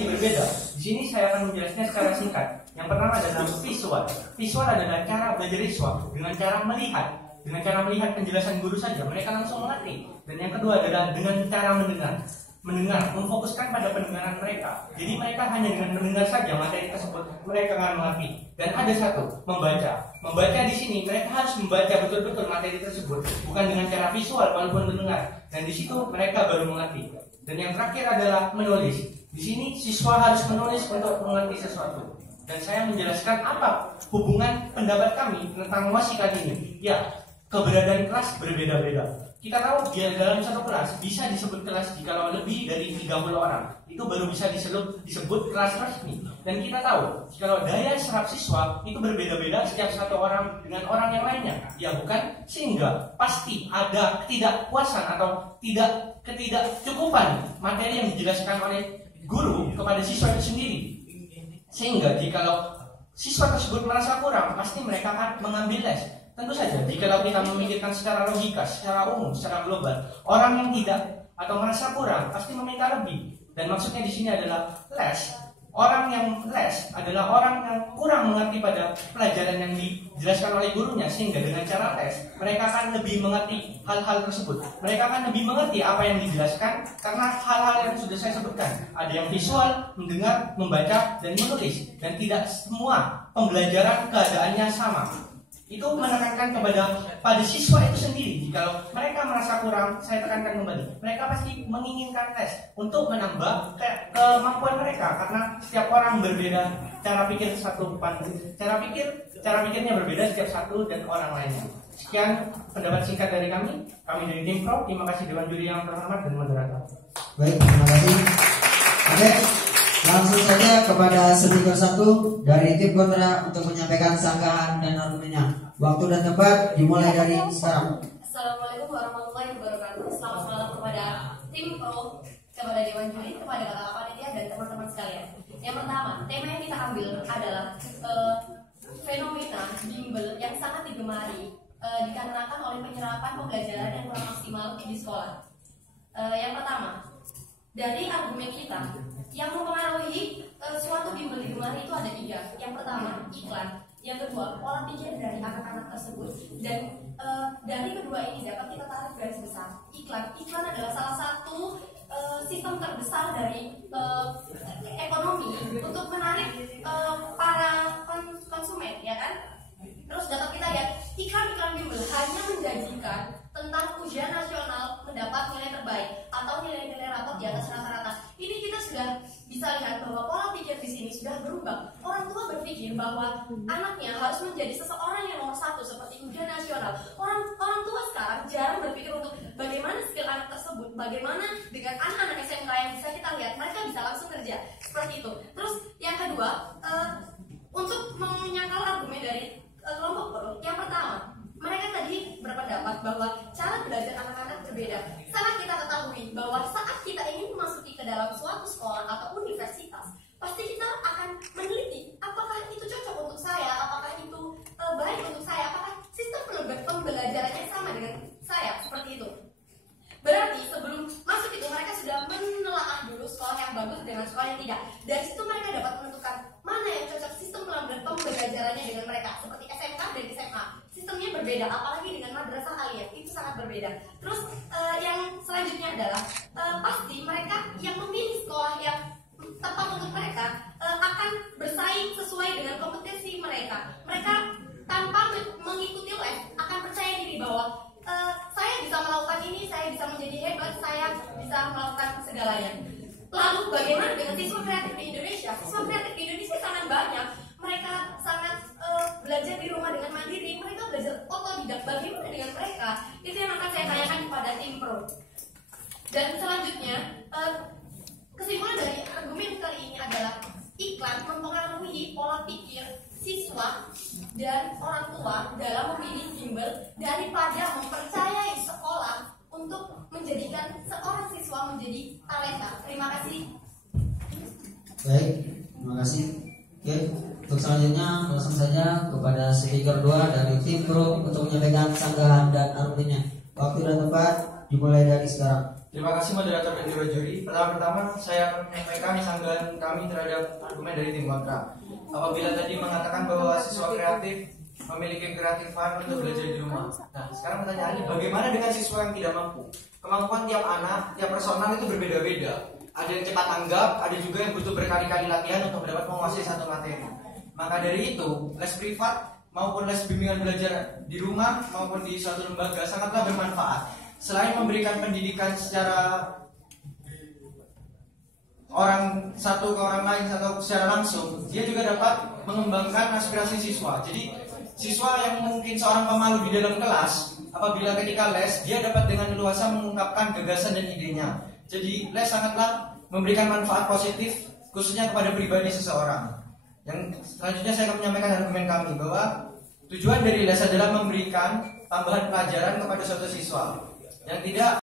pasti berbeda. Di sini saya akan menjelaskan secara singkat. Yang pertama adalah visual. Visual adalah cara belajar siswa dengan cara melihat. Dengan cara melihat penjelasan guru saja, mereka langsung mengerti. Dan yang kedua adalah dengan cara mendengar, memfokuskan pada pendengaran mereka. Jadi mereka hanya dengan mendengar saja materi tersebut, mereka akan mengerti. Dan ada satu, membaca. Membaca di sini mereka harus membaca betul-betul materi tersebut, bukan dengan cara visual walaupun mendengar. Dan di situ mereka baru mengerti. Dan yang terakhir adalah menulis. Di sini siswa harus menulis untuk mengerti sesuatu. Dan saya menjelaskan apa hubungan pendapat kami tentang WASI kali ini. Ya, keberadaan kelas berbeda-beda. Kita tahu di dalam satu kelas bisa disebut kelas jika lebih dari 30 orang. Itu baru bisa disebut kelas resmi. Dan kita tahu kalau daya serap siswa itu berbeda-beda setiap satu orang dengan orang yang lainnya. Ya bukan? Sehingga pasti ada ketidakpuasan atau ketidakcukupan materi yang dijelaskan oleh guru kepada siswa itu sendiri. Sehingga jika siswa tersebut merasa kurang, pasti mereka akan mengambil les. Tentu saja, jika kita memikirkan secara logika, secara umum, secara global, orang yang tidak atau merasa kurang pasti meminta lebih. Dan maksudnya di sini adalah les. Orang yang les adalah orang yang kurang mengerti pada pelajaran yang dijelaskan oleh gurunya, sehingga dengan cara les mereka akan lebih mengerti hal-hal tersebut. Mereka akan lebih mengerti apa yang dijelaskan karena hal-hal yang sudah saya sebutkan. Ada yang visual, mendengar, membaca, dan menulis. Dan tidak semua pembelajaran keadaannya sama. Itu menekankan pada siswa itu sendiri. Jika mereka merasa kurang, saya tekankan kembali, mereka pasti menginginkan tes untuk menambah kemampuan mereka, karena setiap orang berbeda cara pikir cara pikirnya berbeda setiap satu dan orang lainnya. Sekian pendapat singkat dari kami dari tim Pro. Terima kasih Dewan Juri yang terhormat dan moderator. Baik, terima kasih. Oke, langsung saja kepada speaker 1 dari tim kontra untuk menyampaikan sanggahan dan argumennya. Waktu dan tempat dimulai dari sekarang. Assalamualaikum warahmatullahi wabarakatuh. Selamat malam kepada tim Pro, kepada Dewan Juri, kepada kakak panitia dan teman-teman sekalian. Yang pertama, tema yang kita ambil adalah fenomena bimbel yang sangat digemari dikarenakan oleh penyerapan pembelajaran yang kurang maksimal di sekolah. Yang pertama, dari argumen kita, yang mempengaruhi suatu bimbel digemari itu ada 3. Yang pertama, iklan. Yang kedua, pola pikir dari anak-anak tersebut. Dan dari kedua ini dapat kita tarik garis besar. Iklan adalah salah satu sistem terbesar dari ekonomi untuk menarik para konsumen, ya kan? Terus dapat kita lihat iklan bimbel hanya menjanjikan tentang ujian nasional mendapat nilai terbaik atau nilai-nilai rapot di atas rata-rata. Ini kita sudah bisa lihat bahwa pola pikir di sini sudah berubah. Orang tua berpikir bahwa anaknya harus menjadi seseorang yang nomor 1 seperti ujian nasional. Orang tua sekarang jarang berpikir untuk bagaimana skill anak tersebut, bagaimana dengan anak-anak SMK yang bisa kita lihat mereka bisa langsung kerja seperti itu. Terus yang kedua, untuk menyangkal argumen dari kelompok Pro, yang pertama, mereka tadi berpendapat bahwa cara belajar anak-anak berbeda. Sangat kita ketahui bahwa saat kita ingin memasuki ke dalam suatu sekolah atau universitas, pasti kita akan meneliti apakah itu cocok untuk saya, apakah itu baik untuk saya, apakah sistem pembelajarannya sama dengan saya, seperti itu. Berarti sebelum masuk itu mereka sudah menelaah dulu sekolah yang bagus dengan sekolah yang tidak. Dari situ mereka dapat menentukan mana yang cocok sistem pembelajarannya dengan mereka, seperti SMK dan SMA. Sistemnya berbeda, apalagi dengan madrasah aliyah, itu sangat berbeda. Terus yang selanjutnya adalah pasti mereka yang memilih sekolah yang tepat untuk mereka akan bersaing sesuai dengan kompetensi mereka. Mereka tanpa mengikuti les akan percaya diri bahwa saya bisa melakukan ini, saya bisa menjadi hebat, saya bisa melakukan segalanya. Lalu bagaimana dengan siswa kreatif di Indonesia? Siswa kreatif di Indonesia sangat banyak. Mereka sangat belajar di rumah dengan mandiri. Mereka belajar otodidak. Bagaimana dengan mereka? Itu yang akan saya tanyakan kepada tim Pro. Dan selanjutnya, kesimpulan dari argumen kali ini adalah iklan mempengaruhi pola pikir siswa dan orang tua dalam memilih bimbel daripada mempercayai sekolah untuk menjadikan seorang siswa menjadi talenta. Terima kasih. Baik, terima kasih. Oke, untuk selanjutnya langsung saja kepada speaker 2 dari tim Pro untuk menyampaikan sanggahan dan argumennya. Waktu dan tempat dimulai dari sekarang. Terima kasih moderator dan dewan juri. Pertama-tama saya akan menyampaikan sanggahan kami terhadap argumen dari tim kontra. Apabila tadi mengatakan bahwa siswa kreatif memiliki kearifan untuk belajar di rumah. Nah, sekarang pertanyaannya bagaimana dengan siswa yang tidak mampu? Kemampuan tiap anak, tiap personal itu berbeda-beda. Ada yang cepat tanggap, ada juga yang butuh berkali-kali latihan untuk dapat menguasai satu materi. Maka dari itu, les privat maupun les bimbingan belajar di rumah maupun di suatu lembaga sangatlah bermanfaat. Selain memberikan pendidikan secara orang satu ke orang lain atau secara langsung, dia juga dapat mengembangkan aspirasi siswa. Jadi siswa yang mungkin seorang pemalu di dalam kelas, apabila ketika les, dia dapat dengan leluasa mengungkapkan gagasan dan idenya. Jadi les sangatlah memberikan manfaat positif khususnya kepada pribadi seseorang. Yang selanjutnya saya akan menyampaikan argumen kami bahwa tujuan dari les adalah memberikan tambahan pelajaran kepada suatu siswa yang tidak